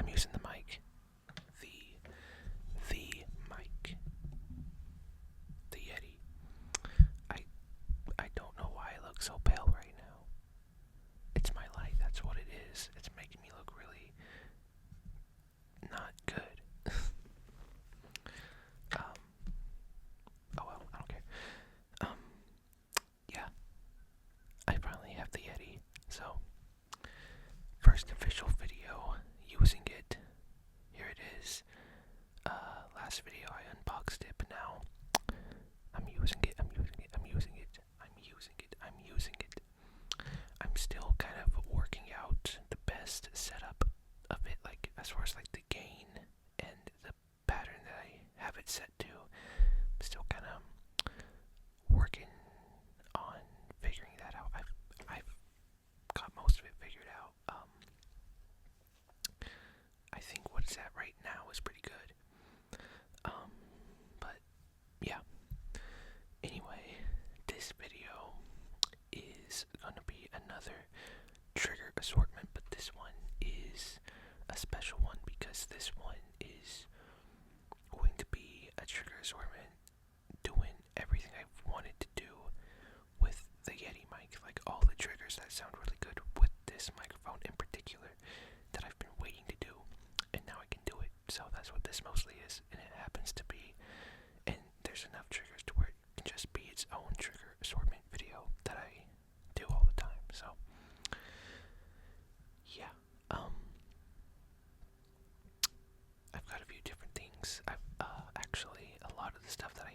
I'm using the mic. The mic. The Yeti. I don't know why I look so pale right now. It's my light, that's what it is. It's making me look really not good. Oh well, I don't care. Yeah. I finally have the Yeti, so first official video using it. Here it is. Last video I unboxed it, but now I'm using it. I'm still kind of working out the best setup of it, like as far as like the gain and the pattern that I have it set to. I'm still kind of working on figuring that out. I've got most of it figured out. I think what it's at right now is pretty good. But yeah. Anyway, this video is gonna be another trigger assortment, but this one is a special one because this one is going to be a trigger assortment doing everything I've wanted to do with the Yeti mic, like all the triggers that sound really good with this microphone in particular that I've been waiting to do, and now I can do it. So that's what this mostly is, and it happens to be, and there's enough triggers to where it can just be its own trigger assortment video that I do all the time. So yeah, I've got a few different things. I've actually a lot of the stuff that I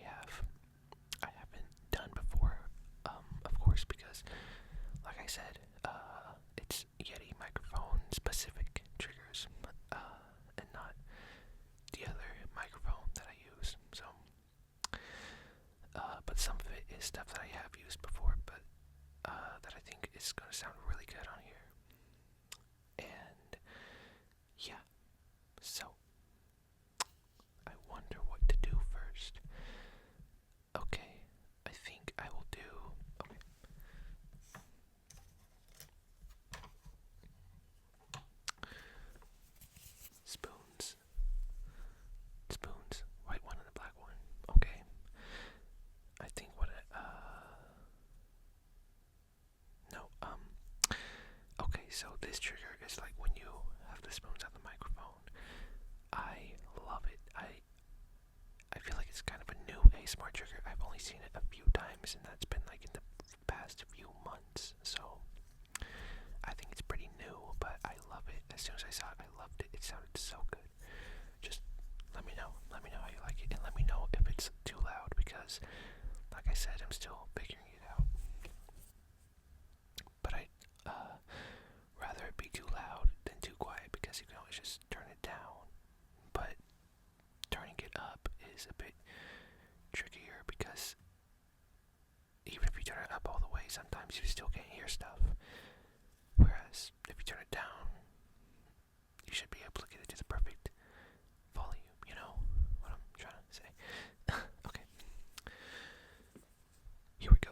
haven't done before, of course, because like I said, it's Yeti microphone specific triggers, and not the other microphone that I use. So, but some of it is stuff that I have used before, but that I think is going to sound really good on here. And yeah, so I wonder what to do first. Okay, I think I will do. Okay. Spoons. White one and a black one. Okay. I think what no, okay, so this trigger is like when you have the spoons on the microphone. I love it. I feel like it's kind of a new ASMR trigger. I've only seen it a few times, and that's been like in the past few months. So I think it's pretty new, but I love it. As soon as I saw it, I loved it. It sounded so good. Just let me know how you like it, and let me know if it's too loud, because like I said, I'm still figuring it out. But I'd rather it be too loud than too quiet, because you can always just turn it down. But turning it up is a bit trickier, because even if you turn it up all the way, sometimes you still can't hear stuff. Whereas if you turn it down, you should be able to get it to the perfect volume. You know what I'm trying to say? Okay. Here we go.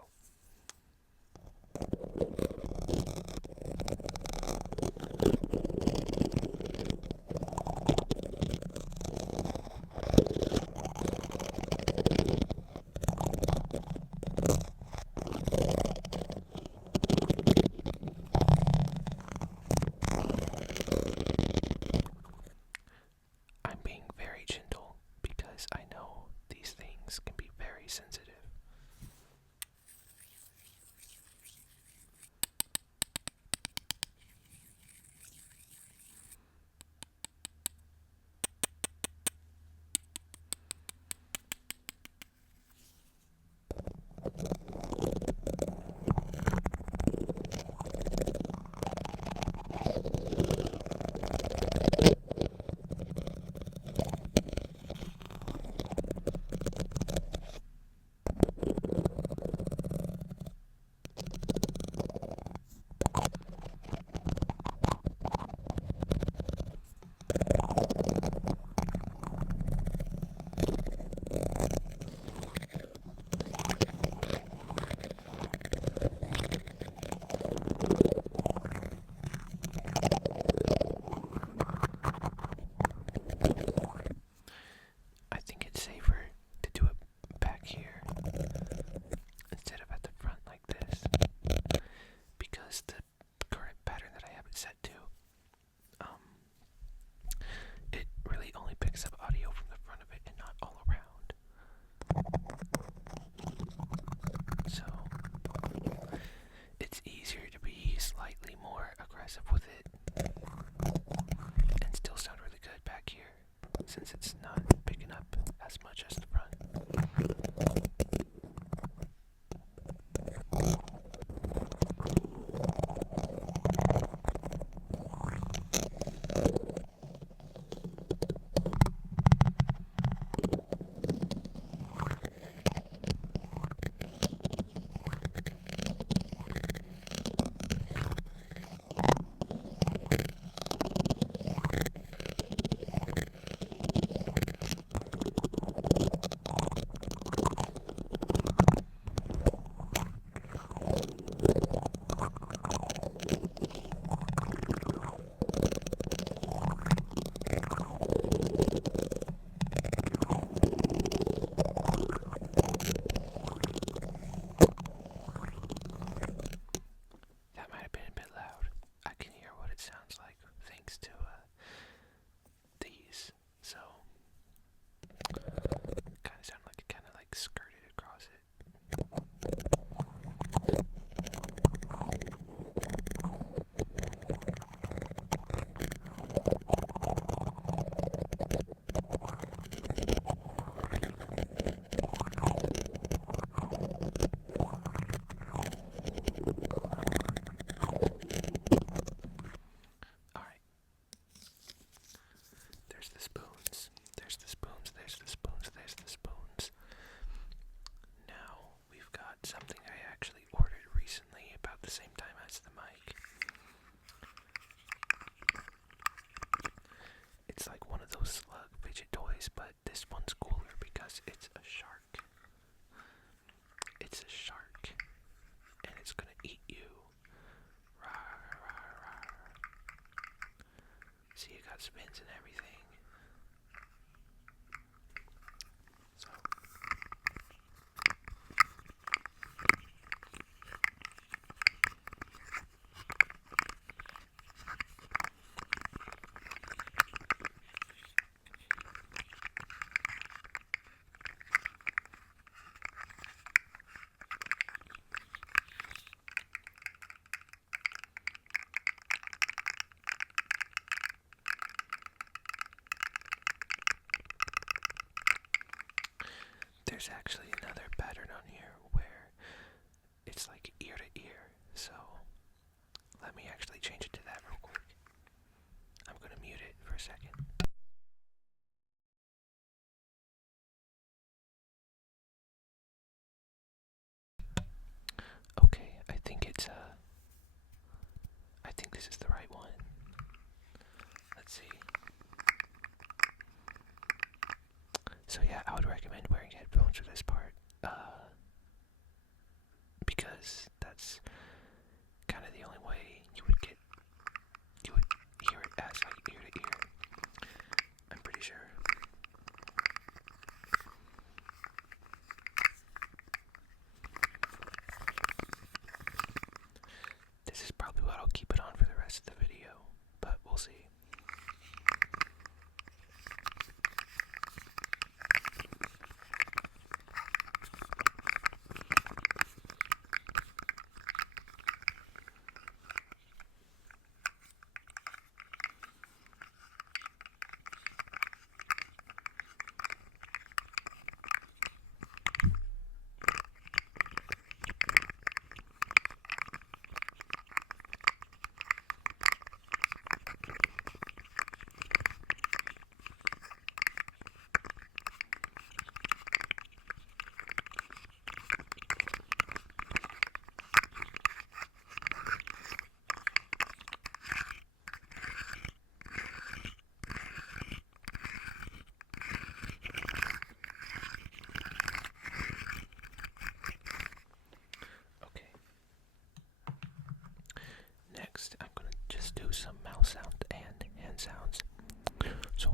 aggressive with it and still sound really good back here since it's not picking up as much as the front. That might have been a bit loud. I can hear what it sounds like thanks to these. So kind of sound like it kind of like skirted across it. Alright. There's the spoons. There's the spoons. There's the spoons. There's the spoons. Now we've got something I actually ordered recently about the same time as the mic. It's like one of those slug fidget toys, but this one's cooler because it's a shark. It's a shark. And it's gonna eat you. Rawr, rawr, rawr. See, it got spins and everything. So there's actually another pattern on here where it's like ear to ear. So let me actually change it to that real quick. I'm gonna mute it for a second. Okay, I think this is the right one. Let's see. So yeah, I would recommend wearing headphones for this part, because that's kind of the only way you would hear it as like ear to ear. I'm pretty sure. This is probably what I'll keep it on for the rest of the video, but we'll see. Next, I'm gonna just do some mouse sound and hand sounds. So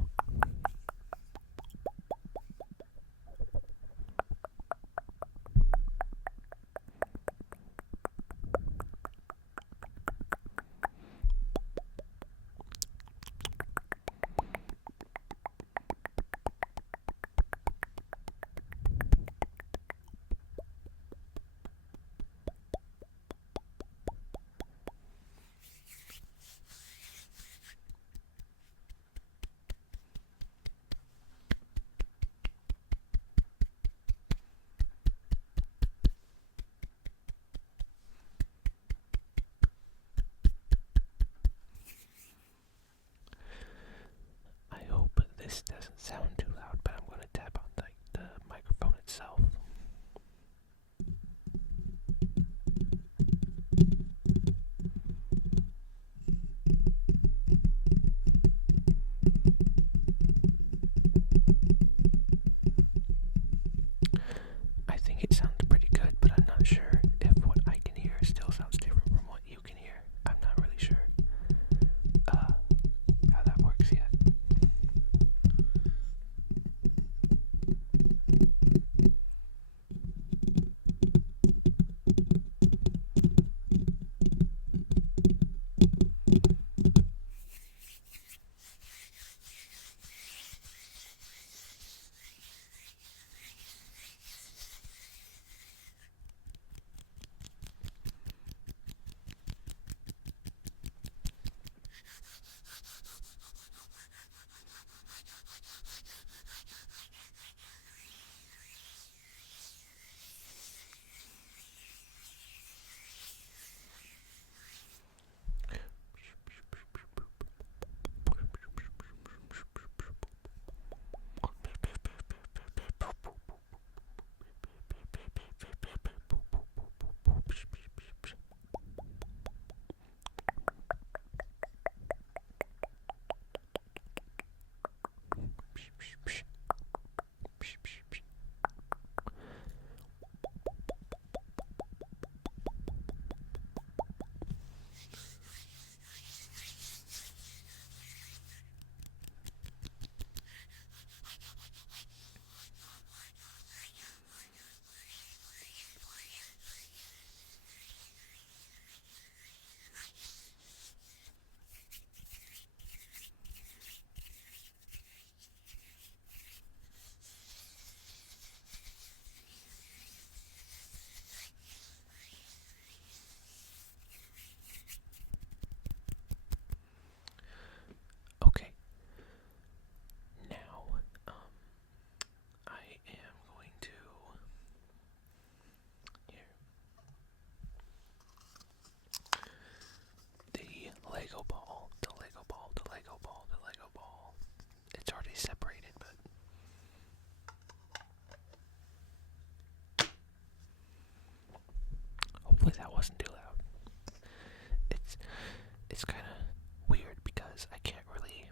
because I can't really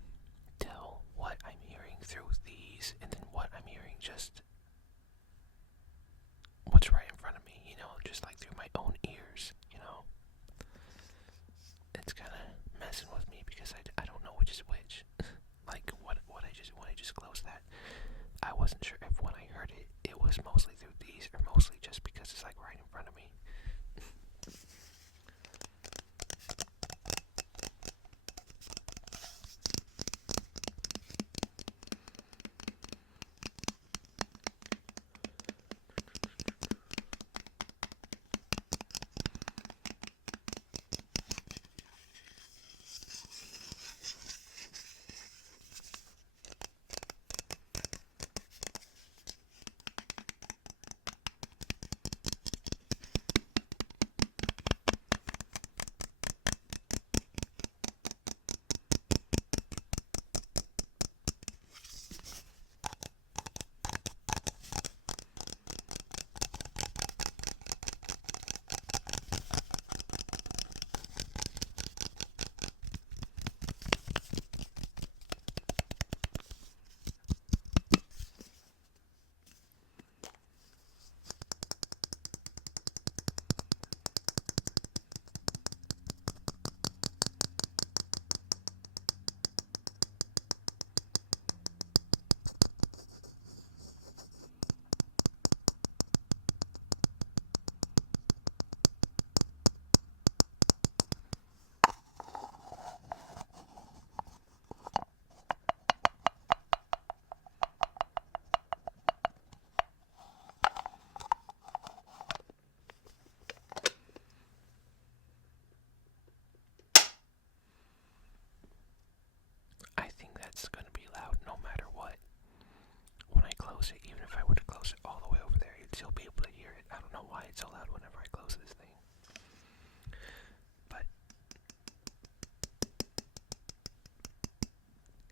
tell what I'm hearing through these and then what I'm hearing just what's right in front of me, just like through my own ears. It's kind of messing with me because I don't know which is which. Like when I just closed that, I wasn't sure if when I heard it, it was mostly through these or mostly just because it's like right in front of me. I think that's going to be loud no matter what. When I close it, even if I were to close it all the way over there, you'd still be able to hear it. I don't know why it's so loud whenever I close this thing. But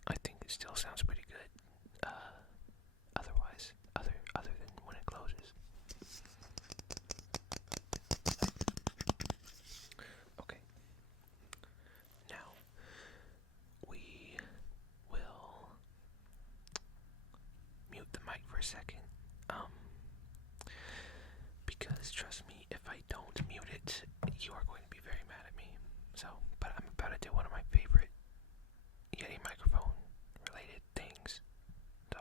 I think it still sounds pretty good. Other than when it closes. Okay. Now we will mute the mic for a second. Because trust me, if I don't mute it, you are going to be very mad at me. So, but I'm about to do one of my favorite Yeti microphone related things. So,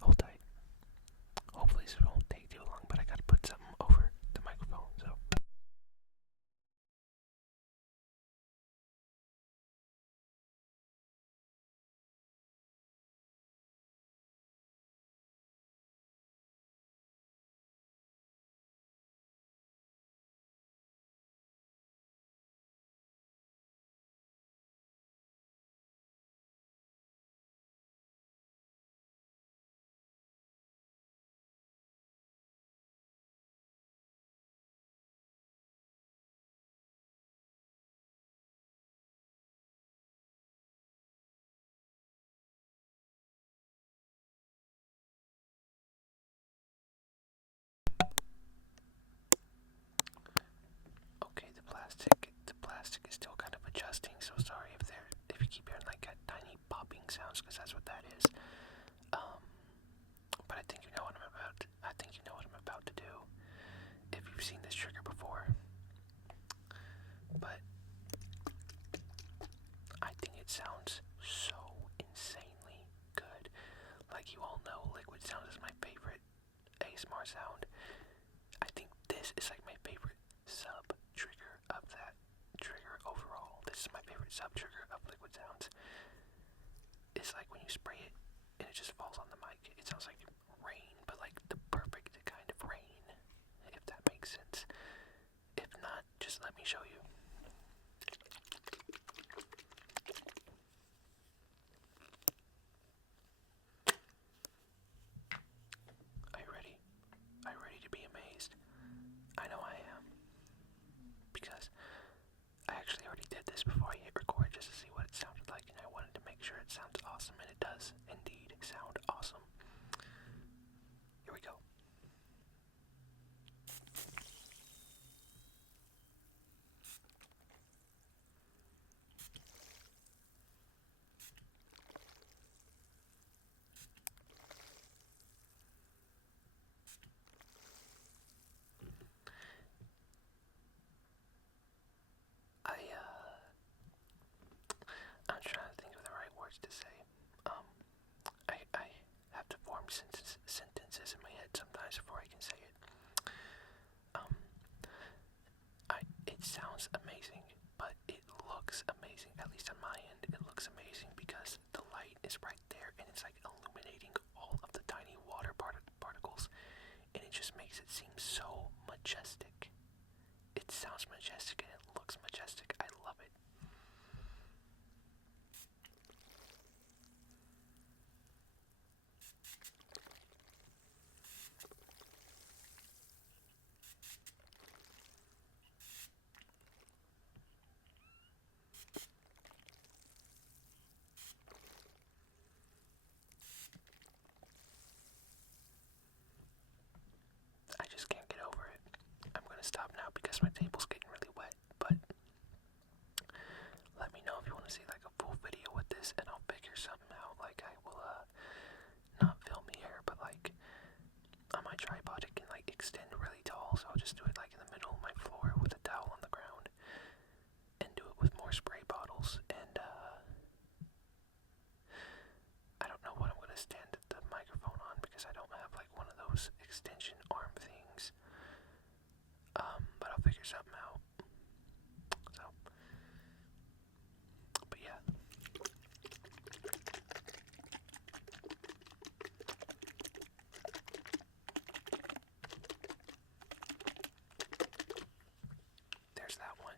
hold tight. Hopefully this won't take too long, but I gotta put something over the microphone, so. Okay, the plastic is still kind of adjusting, so sorry if you keep hearing like tiny popping sounds, because that's what that is. But I think you know what I'm about to do. If you've seen this trigger before. But I think it sounds so insanely good. Like you all know, liquid sound is my favorite ASMR sound. I think this is like my favorite sub-trigger of that trigger overall. This is my favorite sub-trigger of liquid sounds. It's like when you spray it and it just falls on the mic. It sounds like rain, but like the perfect kind of rain, if that makes sense. If not, just let me show you. Are you ready? Are you ready to be amazed? I know I am. Because I actually already did this before I hit record just to see what it sounded like, and I wanted to make sure it sounds awesome, and it does indeed sound awesome. Here we go. I'm trying to think of the right words to say. I have to form sentences in my head sometimes before I can say it. Um, it sounds amazing, but it looks amazing. At least on my end, it looks amazing because the light is right there and it's like illuminating all of the tiny water particles, and it just makes it seem so majestic. It sounds majestic and it looks majestic. I love it. I just can't get over it. I'm gonna stop now because my table's getting really wet, but let me know if you want to see like a full video with this and I'll figure something out. Like I will not film here, but like on my tripod it can like extend really tall, so I'll just do it like in the middle of my floor with a towel on the ground and do it with more spray bottles. And I don't know what I'm gonna stand the microphone on because I don't have like one of those extension arm things. But I'll figure something out. So, but yeah. There's that one.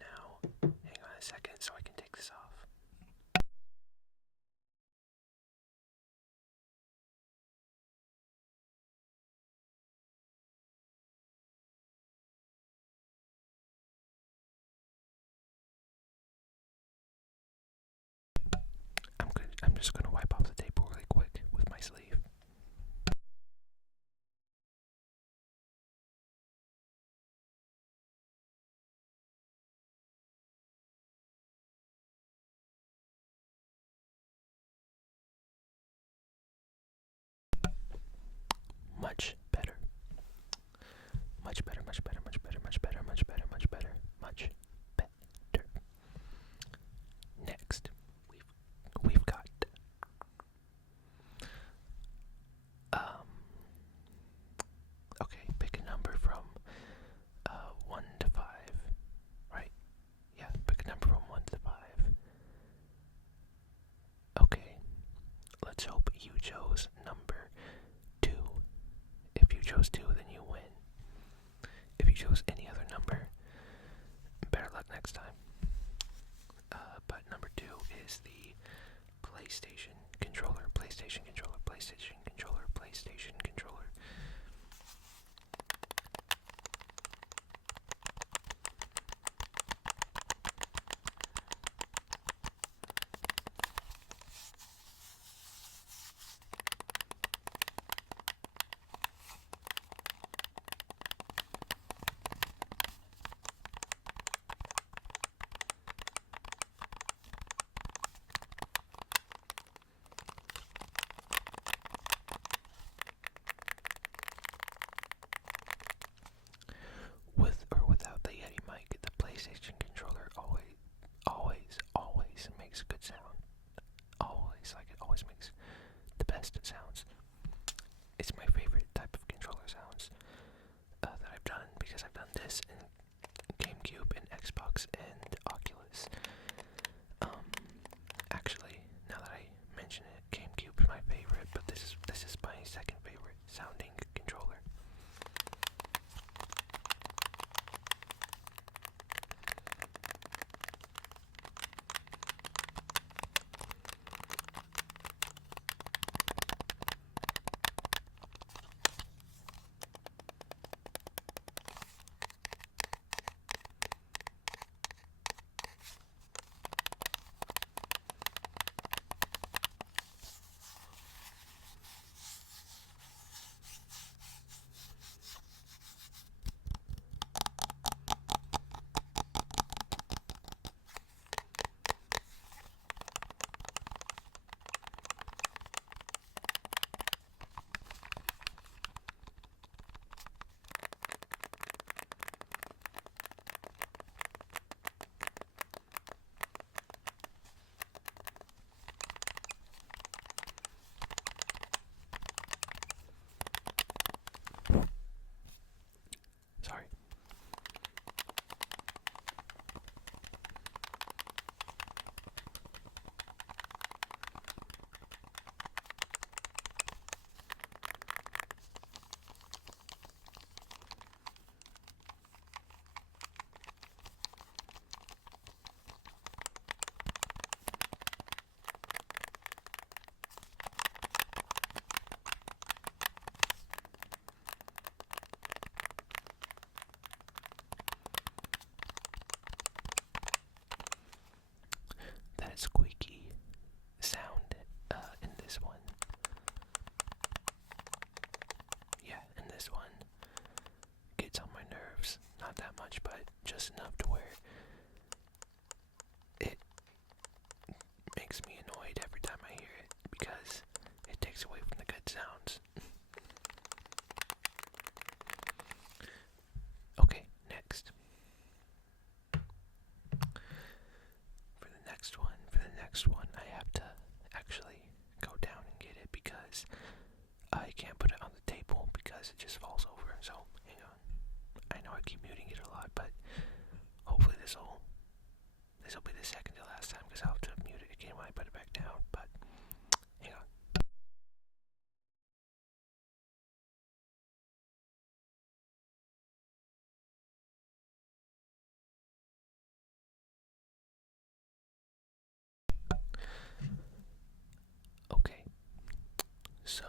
Now, hang on a second so I can take this off. I'm just gonna wipe off the table really quick with my sleeve. Much better. Much better, much better, much better, much better, much better, much better, much better. Next, we've got okay, pick a number from 1 to 5. Right? Yeah, pick a number from 1 to 5. Okay. Let's hope you chose number 2. If you chose 2, then you win. If you chose any other number, better luck next time. But number 2 is the PlayStation controller, PlayStation controller, PlayStation controller, PlayStation controller. With or without the Yeti mic, the PlayStation controller always makes good sound. Always, like it always makes the best sounds. It's my favorite type of controller sounds that I've done because I've done this in GameCube and Xbox and Oculus. Actually, now that I mention it, GameCube is my favorite, but this is my second favorite sounding controller. this one gets on my nerves. Not that much, but just enough to where it makes me annoyed every time I hear it because it takes away from the good sounds. Okay, next. For the next one, I have to actually go down and get it because I can't put it on the table because it just falls over. So, hang on. I know I keep muting it a lot, but hopefully this'll be the second to last time because I'll have to mute it again when I put it back down. But hang on. Okay, so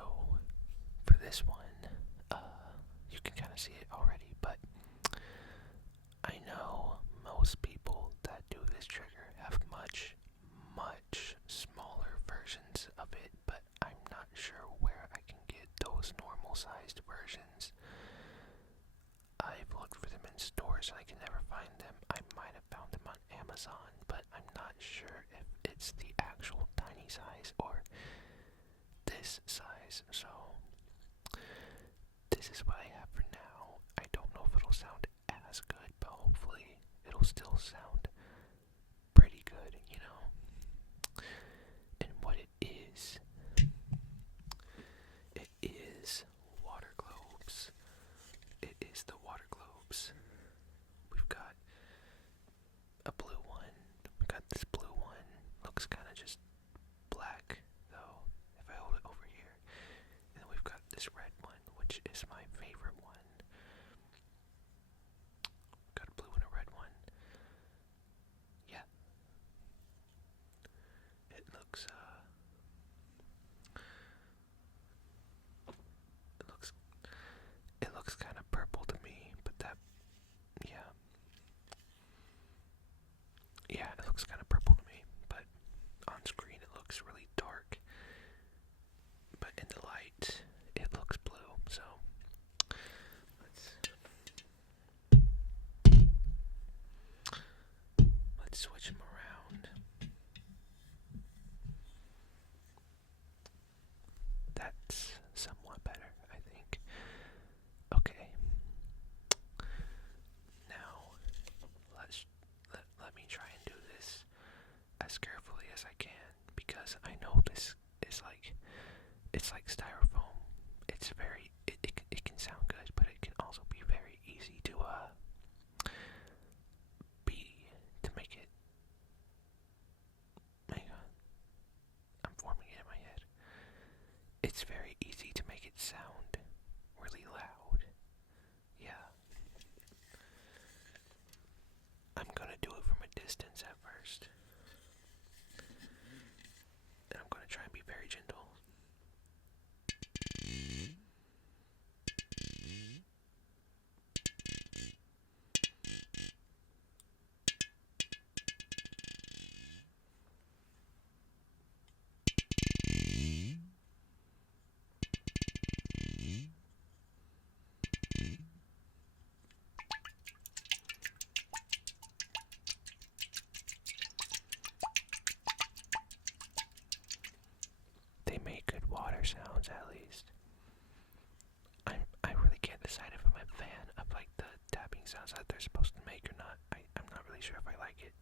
for this one, you can kind of see it already, but I know most people that do this trigger have much, much smaller versions of it, but I'm not sure where I can get those normal sized versions. I've looked for them in stores and I can never find them. I might have found them on Amazon, but I'm not sure if it's the actual tiny size or this size. So this is what I have for now. I don't know if it'll sound as good, but hopefully it'll still sound pretty good, you know? And what it is water globes. It is the water globes. We've got a blue one. We got this blue one. Looks kind of just black, though, if I hold it over here. And then we've got this red one, which is my favorite one. Got a blue and a red one. Yeah. It looks, it looks kind of purple to me, but that, yeah. Yeah, it looks kind of purple to me, but on screen it looks really dark. But in the light, it looks blue, so let's switch them around. That's somewhat better, I think. Okay. Now, let me try and do this as carefully as I can because I know this is like, it's like styrofoam. It's very, it can sound good, but it can also be very easy to make it. Hang on, I'm forming it in my head. It's very easy to make it sound really loud. Yeah. I'm gonna do it from a distance at first. And I'm gonna try and be very gentle. They make good water sounds, at least. I really can't decide if I'm a fan of like the tapping sounds that they're supposed to make or not. I'm not really sure if I like it.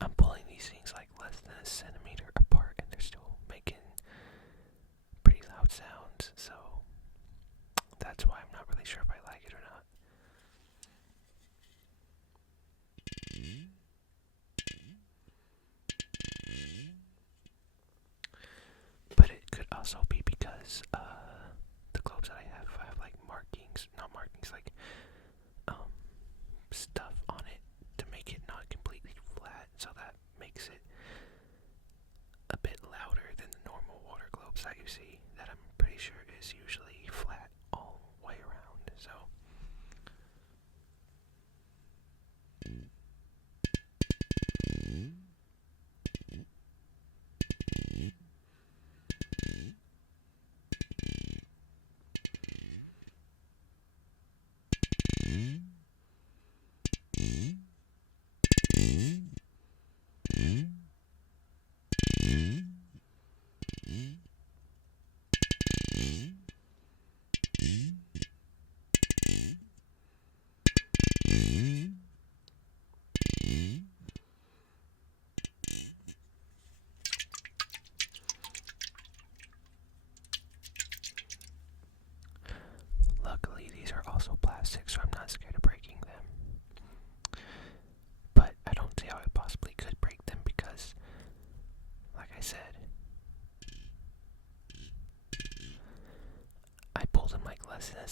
I'm pulling these things like less than a centimeter apart and they're still making pretty loud sounds, so that's why I'm not really sure if I like it or not. But it could also be because the globes that I have like markings, not markings, like stuff on it to make it not completely flat, so that makes it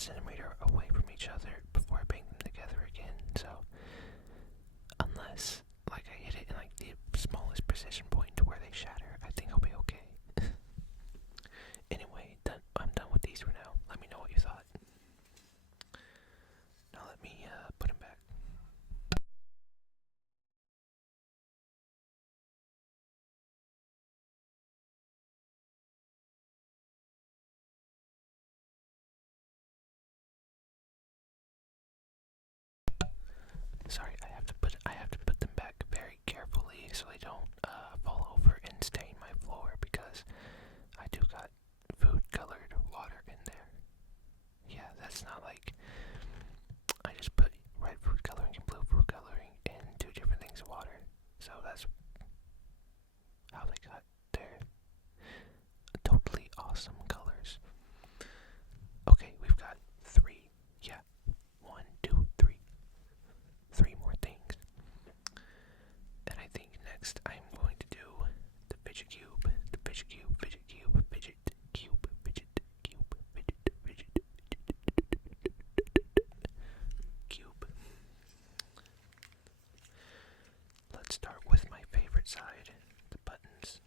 centimeter away from each other before I bang them together again. So unless like I hit it in like the smallest precision point to where they shatter, I think I'll be okay. Anyway, I'm done with these for now. Let me know what you thought. Now let me put them back. Sorry, I have to put them back very carefully so they don't fall over and stain my floor, because I do got food colored water in there. Yeah, that's not like I just put red food coloring and blue food coloring in two different things of water. So that's how they got their totally awesome colors. Okay, we've got three. Yeah. 1, 2, 3. 3 more things. And I think next I'm going to do the fidget cube. The fidget cube, fidget cube, fidget cube, fidget cube, fidget cube. Let's start with my favorite side, the buttons.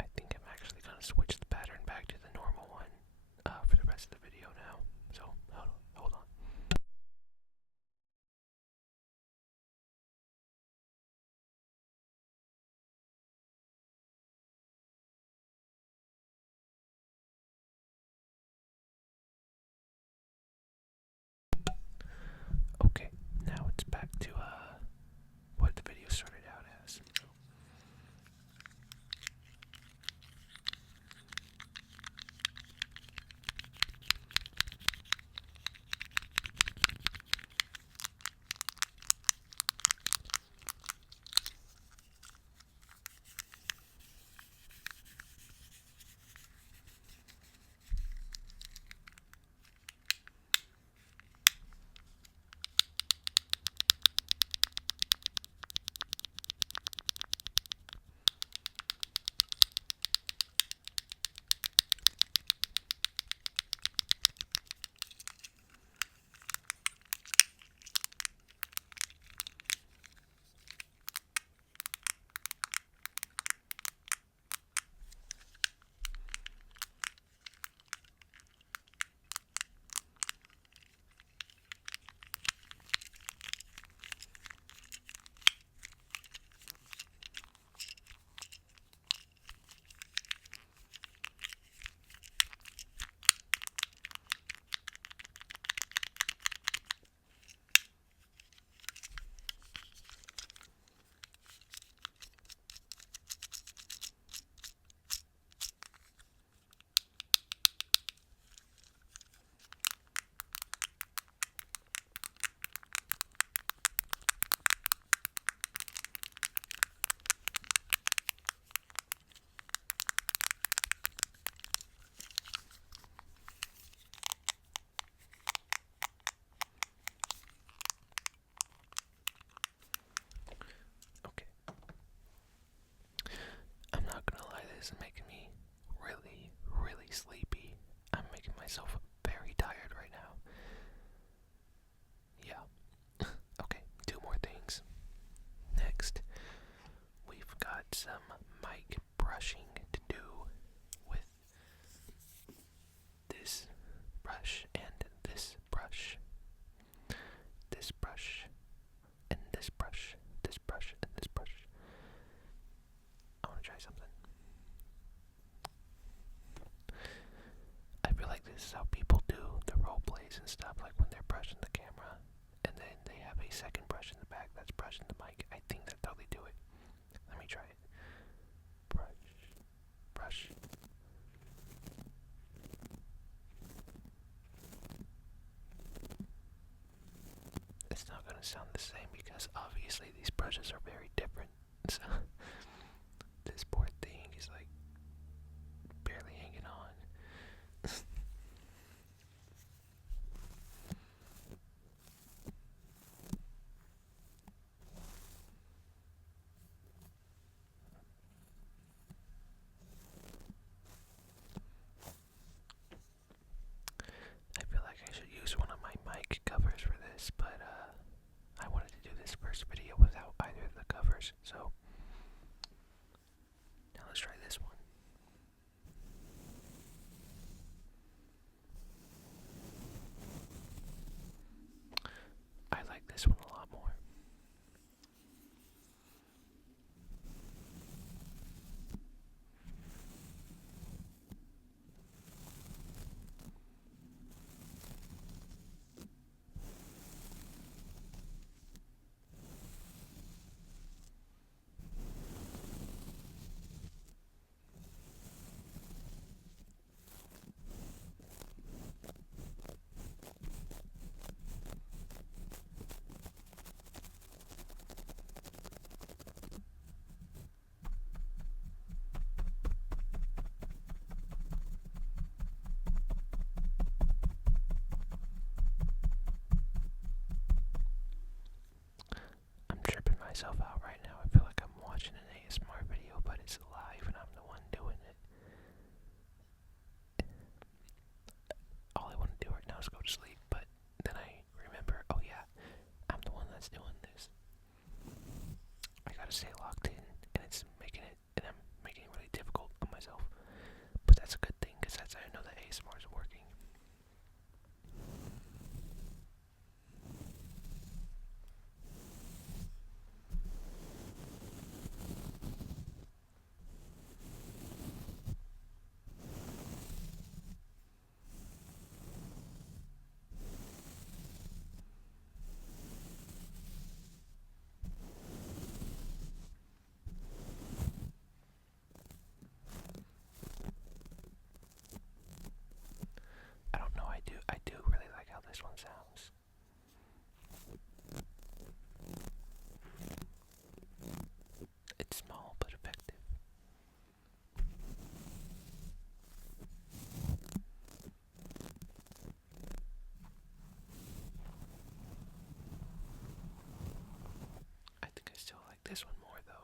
I think I'm actually going to switch the pattern back to the normal one for the rest of the video now. So, hold on. Okay, now it's back to what the video started out as. I'm not gonna lie, this is making me really, really sleepy. I'm making myself very tired right now. Yeah. Okay, 2 more things. Next, we've got some mic brushing to do with this brush and this brush. This brush and this brush. This brush and this brush. I want to try something. I feel like this is how people do the role plays and stuff, like when they're brushing the camera and then they have a second brush in the back that's brushing the mic. I think that's how they do it. Let me try it. Brush, brush. it's not gonna sound the same because obviously these brushes are very different. So this poor thing is like barely hanging on. I feel like I should use one of my mic covers for this, but I wanted to do this first video without either of the covers, so now let's try this one. I like this one a lot more. I'm tripping myself out right now. I feel like I'm watching an ASMR video, but it's live and I'm the one doing it. All I want to do right now is go to sleep, but then I remember, oh yeah, I'm the one that's doing this. I gotta stay locked in, and I'm making it really difficult on myself. But that's a good thing, because that's how I know that ASMR is working. I don't know, I do really like how this one sounds. It's small but effective. I think I still like this one more though.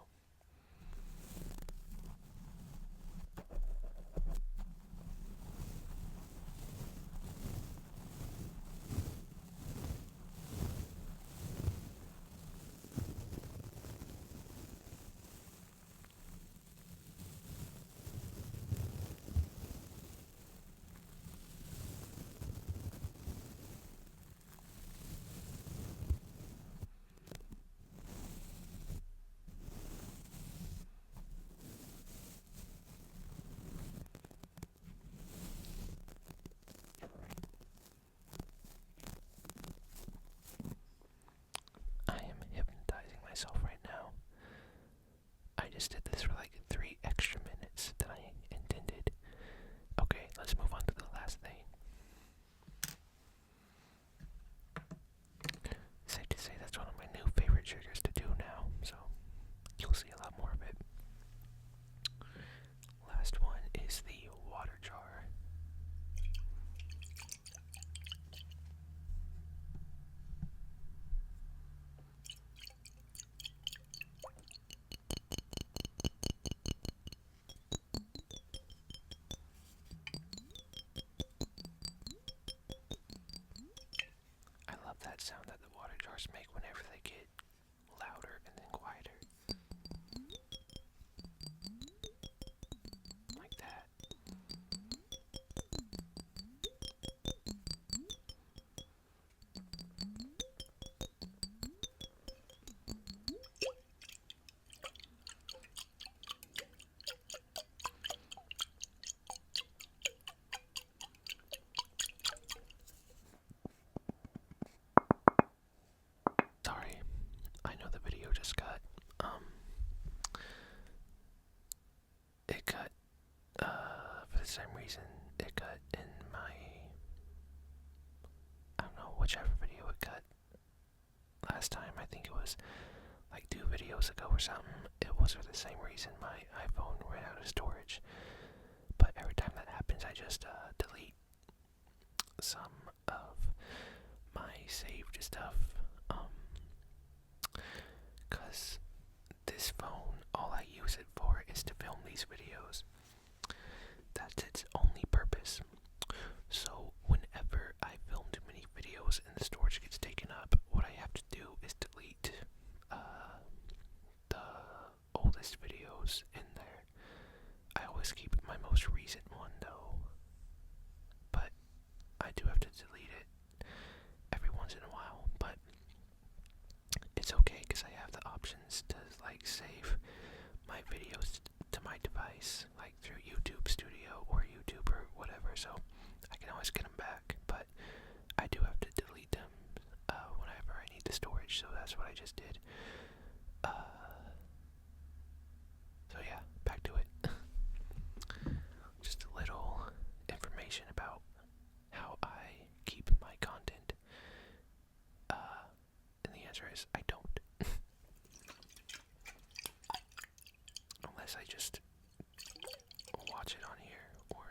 I am hypnotizing myself right now. I just did this for like 3 extra minutes than I intended. Okay, let's move on to the last thing. Safe to say that's one of my new favorite triggers to do now, so you'll see a lot more of it. Last one is the water jar. I love that sound that the water jars make whenever they get louder and then quieter. Like that. Sorry, I know the video just got, it got, for the same reason it got in my, I don't know, whichever video it got. last time. I think it was like 2 videos ago or something. It was for the same reason. My iPhone ran out of storage. But every time that happens, I just delete some of my saved stuff. Cause this phone, all I use it for is to film these videos. That's its only purpose. So whenever I film too many videos and the storage gets taken up, what I have to do is delete the oldest videos in there. I always keep my most recent one though, but I do have to delete it every once in a while. But it's okay because I have the options to like save my videos to my device, like through YouTube Studio or YouTube or whatever, so I can always get them back. But I do have to delete them whenever I need the storage, so that's what I just did. So yeah, back to it. Just a little information about how I keep my content. And the answer is I don't. Unless I just watch it on here or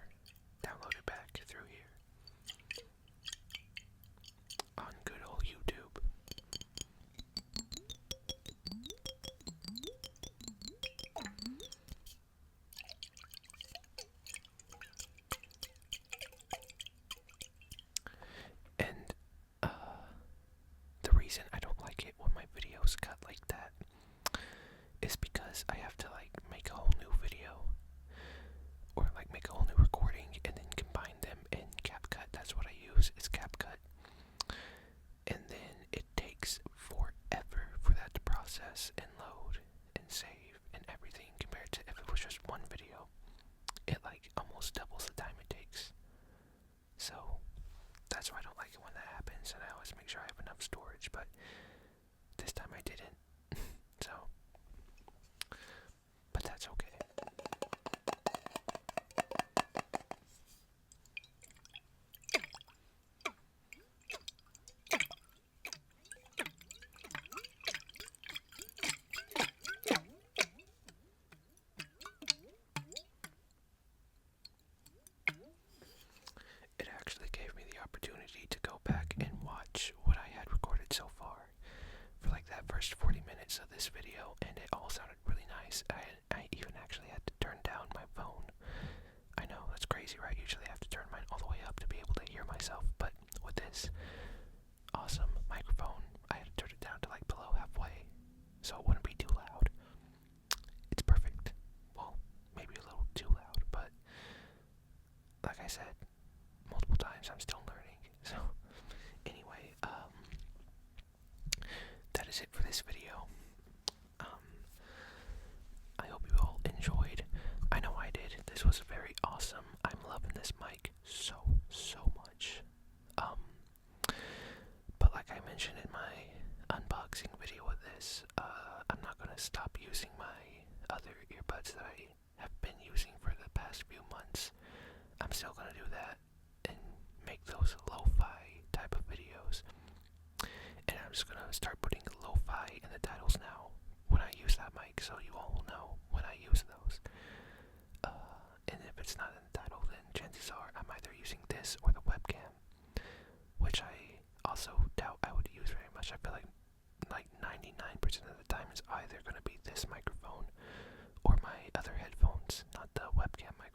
download it back through here on good old YouTube. And the reason I don't like it when my videos cut like that is because I have to like make a whole new video or like make a whole new recording and then combine them in CapCut. That's what I use, is CapCut. And then it takes forever for that to process and load and save and everything, compared to if it was just one video. It like almost doubles the time it takes. So that's why I don't like it when that happens, and I always make sure I have enough storage, but this time I didn't. So, but that's okay. It actually gave me the opportunity to go back and watch what I had recorded so far for like that first 40 minutes of this video, and it all sounded really nice. I even actually had to turn down my phone. I know, that's crazy, right? Usually I have to turn mine all the way up to be able to hear myself, but with this awesome microphone, I had to turn it down to like below halfway, so it wouldn't be too loud. It's perfect. Well, maybe a little too loud, but like I said multiple times, I'm still learning. So anyway, that is it for this video. I hope you all enjoyed. I know I did. This was very awesome. I'm loving this mic so much. But like I mentioned in my unboxing video of this, I'm not gonna stop using my other earbuds that I have been using for the past few months. I'm still gonna do that and make those lo-fi type of videos. And I'm just gonna start putting lo-fi in the titles now when I use that mic, so you all will know when I use those. And if it's not in the title, then chances are I'm either using this or the webcam, which I also doubt I would use very much. I feel like 99% of the time it's either gonna be this microphone or my other headphones, not the webcam microphone.